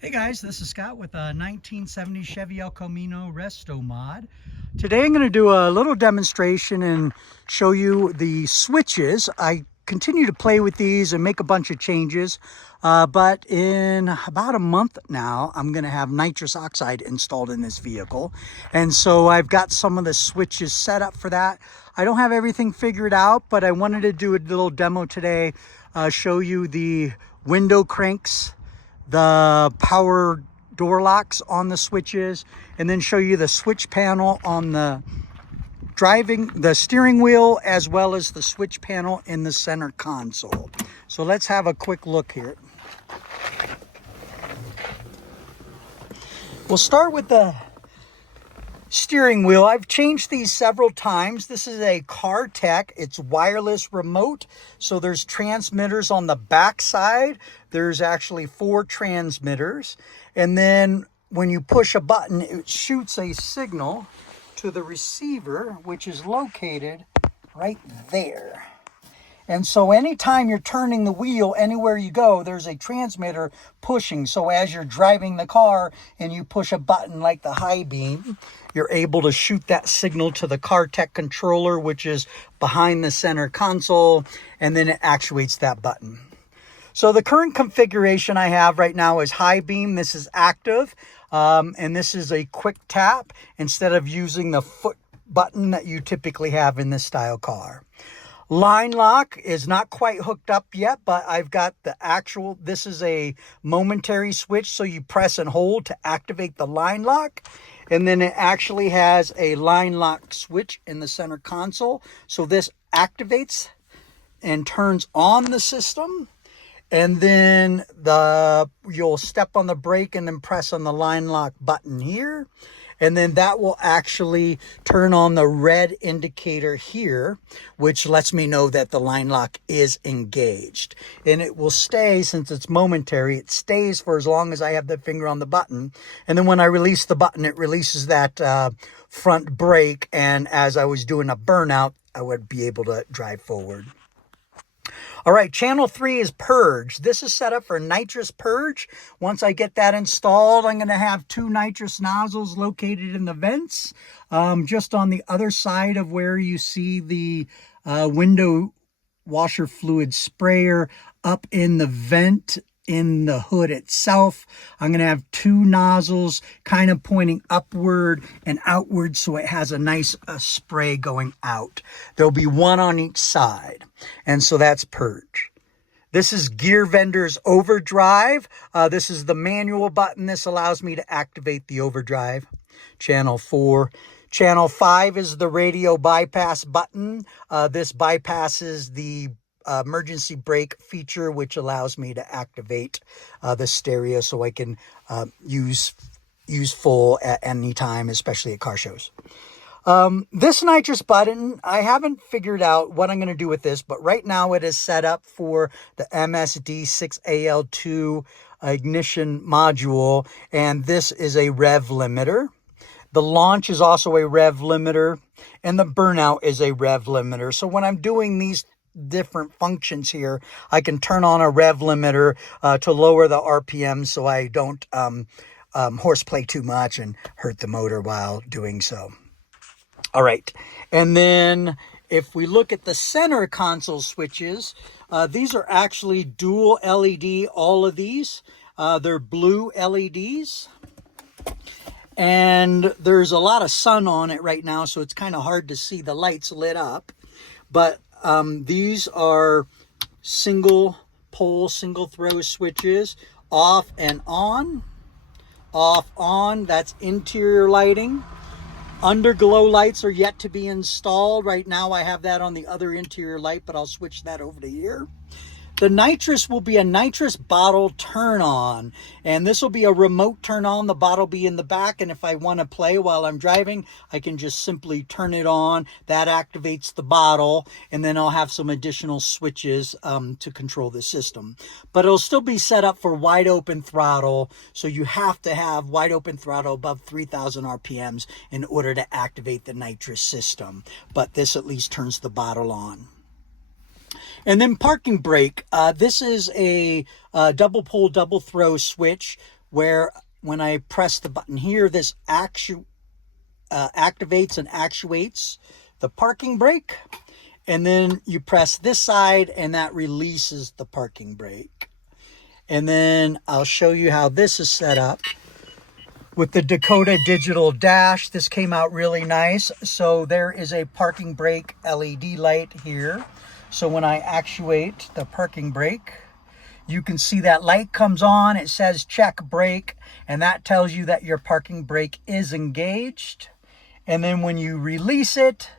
Hey guys, this is Scott with a 1970 Chevy Camino Restomod. Today I'm going to do a little demonstration and show you the switches. I continue to play with these and make a bunch of changes, but in about a month now I'm going to have nitrous oxide installed in this vehicle, and so I've got some of the switches set up for that. I don't have everything figured out, but I wanted to do a little demo today, show you the window cranks, the power door locks on the switches, and then show you the switch panel on the steering wheel, as well as the switch panel in the center console. So let's have a quick look here. We'll start with the steering wheel. I've changed these several times. This is a CarTech. It's wireless remote. So there's transmitters on the back side. There's actually 4 transmitters. And then when you push a button, it shoots a signal to the receiver, which is located right there. And so anytime you're turning the wheel, anywhere you go, there's a transmitter pushing. So as you're driving the car and you push a button like the high beam, you're able to shoot that signal to the CarTech controller, which is behind the center console, and then it actuates that button. So the current configuration I have right now is high beam. This is active, and this is a quick tap instead of using the foot button that you typically have in this style car. Line lock is not quite hooked up yet, but I've got the actual, this is a momentary switch, so you press and hold to activate the line lock. And then it actually has a line lock switch in the center console. So this activates and turns on the system. And then you'll step on the brake and then press on the line lock button here. And then that will actually turn on the red indicator here, which lets me know that the line lock is engaged. And it will stay, since it's momentary, it stays for as long as I have the finger on the button. And then when I release the button, it releases that front brake. And as I was doing a burnout, I would be able to drive forward. All right, channel 3 is purge. This is set up for nitrous purge. Once I get that installed, I'm going to have 2 nitrous nozzles located in the vents, just on the other side of where you see the window washer fluid sprayer, up in the vent in the hood itself. I'm going to have 2 nozzles kind of pointing upward and outward, so it has a nice spray going out. There'll be 1 on each side, and so that's purge. This is gear vendor's overdrive. This is the manual button. This allows me to activate the overdrive. Channel 4. Channel 5 is the radio bypass button. This bypasses the emergency brake feature, which allows me to activate the stereo so I can use full at any time, especially at car shows. This nitrous button, I haven't figured out what I'm going to do with this, but right now it is set up for the MSD6AL2 ignition module, and this is a rev limiter. The launch is also a rev limiter, and the burnout is a rev limiter. So when I'm doing these different functions here, I can turn on a rev limiter to lower the RPM so I don't horseplay too much and hurt the motor while doing so. All right, and then if we look at the center console switches, these are actually dual LED, all of these. They're blue LEDs. And there's a lot of sun on it right now, so it's kind of hard to see the lights lit up. But these are single pole, single throw switches, off and on, off, on. That's interior lighting. Underglow lights are yet to be installed. Right now I have that on the other interior light, but I'll switch that over to here. The nitrous will be a nitrous bottle turn on, and this will be a remote turn on. The bottle will be in the back, and if I want to play while I'm driving, I can just simply turn it on. That activates the bottle, and then I'll have some additional switches to control the system. But it'll still be set up for wide open throttle, so you have to have wide open throttle above 3,000 RPMs in order to activate the nitrous system. But this at least turns the bottle on. And then parking brake. This is a double pole, double throw switch where when I press the button here, this activates and actuates the parking brake. And then you press this side and that releases the parking brake. And then I'll show you how this is set up. With the Dakota digital dash, this came out really nice. So there is a parking brake LED light here. So when I actuate the parking brake, you can see that light comes on. It says check brake, and that tells you that your parking brake is engaged. And then when you release it,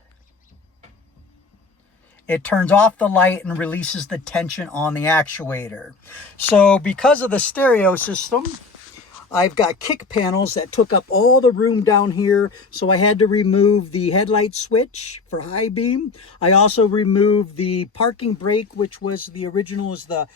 it turns off the light and releases the tension on the actuator. So because of the stereo system, I've got kick panels that took up all the room down here, so I had to remove the headlight switch for high beam. I also removed the parking brake, which was the original, is the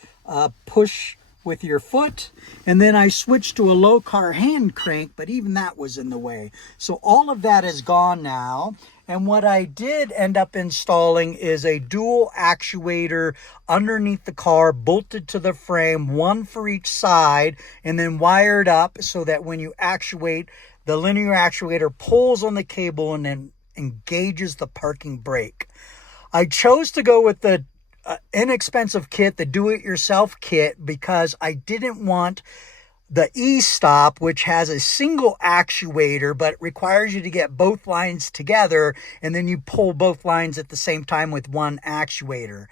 push with your foot. And then I switched to a low car hand crank, but even that was in the way. So all of that is gone now. And what I did end up installing is a dual actuator underneath the car, bolted to the frame, one for each side, and then wired up so that when you actuate, the linear actuator pulls on the cable and then engages the parking brake. I chose to go with the inexpensive kit, the do-it-yourself kit, because I didn't want the e-stop, which has a single actuator, but it requires you to get both lines together, and then you pull both lines at the same time with one actuator.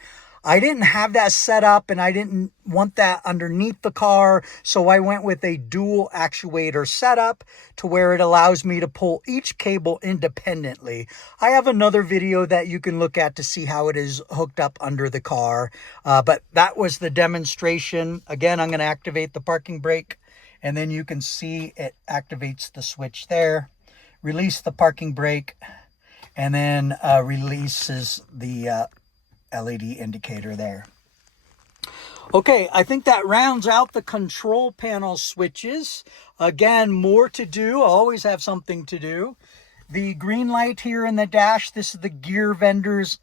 I didn't have that set up, and I didn't want that underneath the car, so I went with a dual actuator setup to where it allows me to pull each cable independently. I have another video that you can look at to see how it is hooked up under the car, but that was the demonstration. Again, I'm going to activate the parking brake, and then you can see it activates the switch there, release the parking brake, and then releases the LED indicator there. Okay, I think that rounds out the control panel switches. Again, more to do. I always have something to do. The green light here in the dash, this is the gear vendor's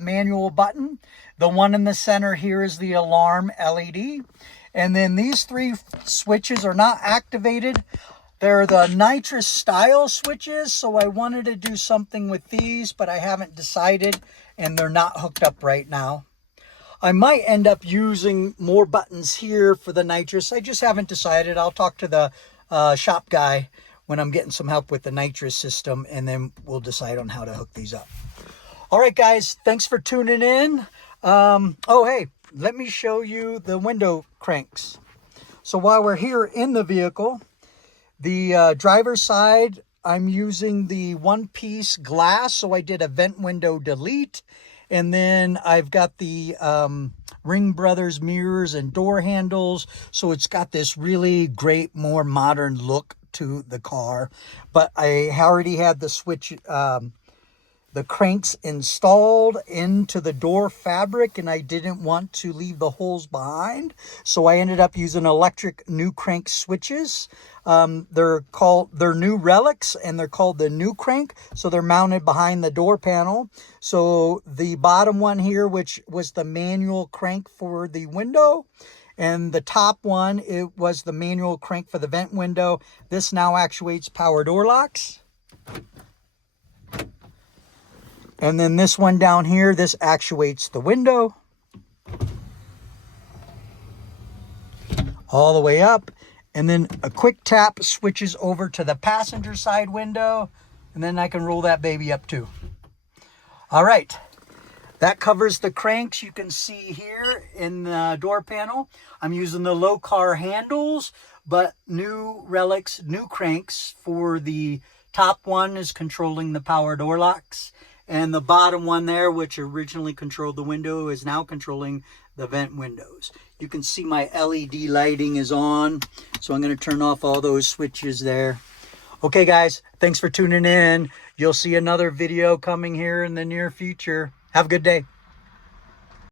manual button. The one in the center here is the alarm LED. And then these three switches are not activated. They're the nitrous style switches, so I wanted to do something with these, but I haven't decided, and they're not hooked up right now. I might end up using more buttons here for the nitrous. I just haven't decided. I'll talk to the shop guy when I'm getting some help with the nitrous system, and then we'll decide on how to hook these up. All right, guys, thanks for tuning in. Oh, hey, let me show you the window cranks. So while we're here in the vehicle, the driver's side, I'm using the one-piece glass, so I did a vent window delete. And then I've got the Ring Brothers mirrors and door handles, so it's got this really great, more modern look to the car. But I already had the switch, the cranks installed into the door fabric, and I didn't want to leave the holes behind, so I ended up using electric new crank switches. They're new relics, and they're called the new crank, so they're mounted behind the door panel. So the bottom one here, which was the manual crank for the window, and the top one, it was the manual crank for the vent window. This now actuates power door locks. And then this one down here, this actuates the window all the way up. And then a quick tap switches over to the passenger side window, and then I can roll that baby up too. All right, that covers the cranks you can see here in the door panel. I'm using the low car handles, but new relics, new cranks for the top one is controlling the power door locks. And the bottom one there, which originally controlled the window, is now controlling the vent windows. You can see my LED lighting is on, so I'm going to turn off all those switches there. Okay, guys, thanks for tuning in. You'll see another video coming here in the near future. Have a good day.